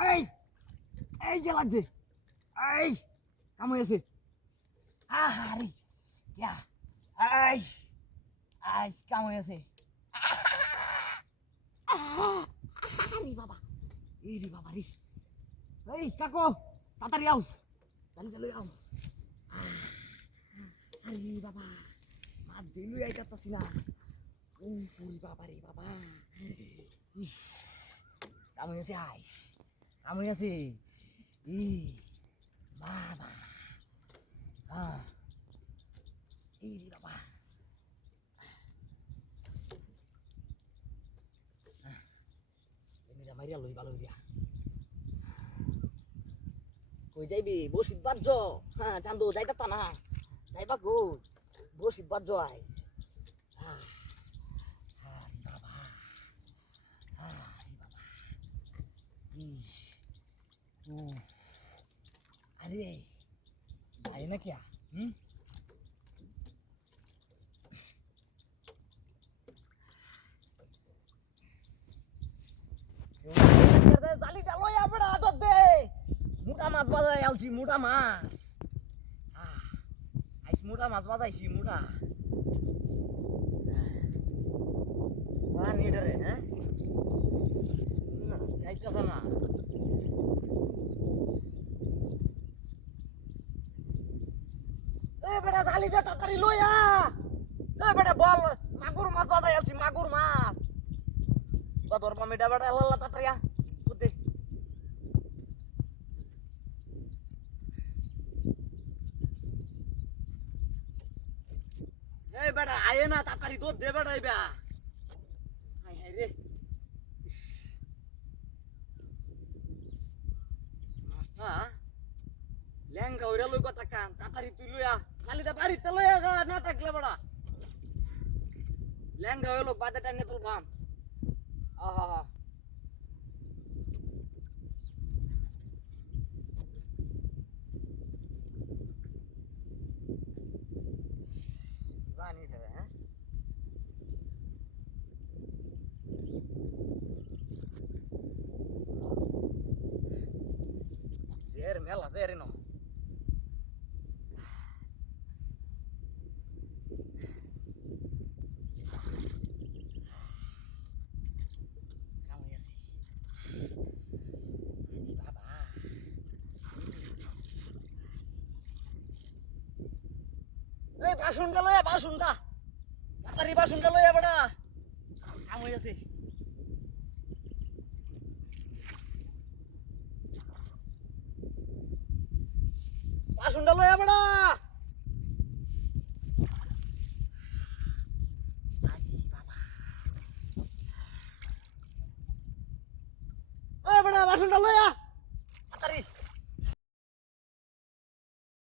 এই এই যে লাগছে এই কাম হয়েছে আরে ইয়া এই আইস কাম হয়েছে আরে বাবা এই রে বাবা রে এই কাকো তাড়াতাড়ি আও চালু চালু আও আরে বাবা মা দিলু এই কাটতাছি না ওই বাবা রে বাবা ইস কাম হয়েছে আইস কাম হয়েছে ই বাবা হ্যাঁ এই রে বাবা এমনিটা মারিয়া লই ভালো হইয়া কই যাইবি বসিত বাজ্য হ্যাঁ চান্দু যাইতা না যাইবা গো বসিত বাজ্য আইস বাবা বাবা अरे भाई ना क्या जाली डालो या बड़ा तो दे मोटा माछ बाजाय आलছি मोटा माछ आइस मोटा माछ बाजायছি मोटा पानी डरे हैं যাইতাছ না বেটা জালিটা তাড়াতাড়ি লইয়া বেটা বল মাগুর মাছ বাজাই আলছি মাগুর মাছ কিবা ধরবা মেডা বেটা লাল্লা তাড়াতাড়ি কুতে এই বেটা আয়ে না তাড়াতাড়ি দুধ দে বেটা আইবা হাই হাই রে মাছটা লেঙ্গা ওইরা লই কথা কান তাড়াতাড়ি তুই লইয়া খালিটা বাড়িতে লইয়া গা না থাকলে বড়া লেঙ্গা ওই লোক বাদে টাইনে তুলবাম আহা বানি দেবে হ্যাঁ জের মেলা জের নো এই বাসনটা লইয়া বাসনটা তাড়াতাড়ি বাসনটা লইয়া বেটা কাম হইছে বাসনটা লইয়া বেটা বাবা ওই বেটা বাসনটা লইয়া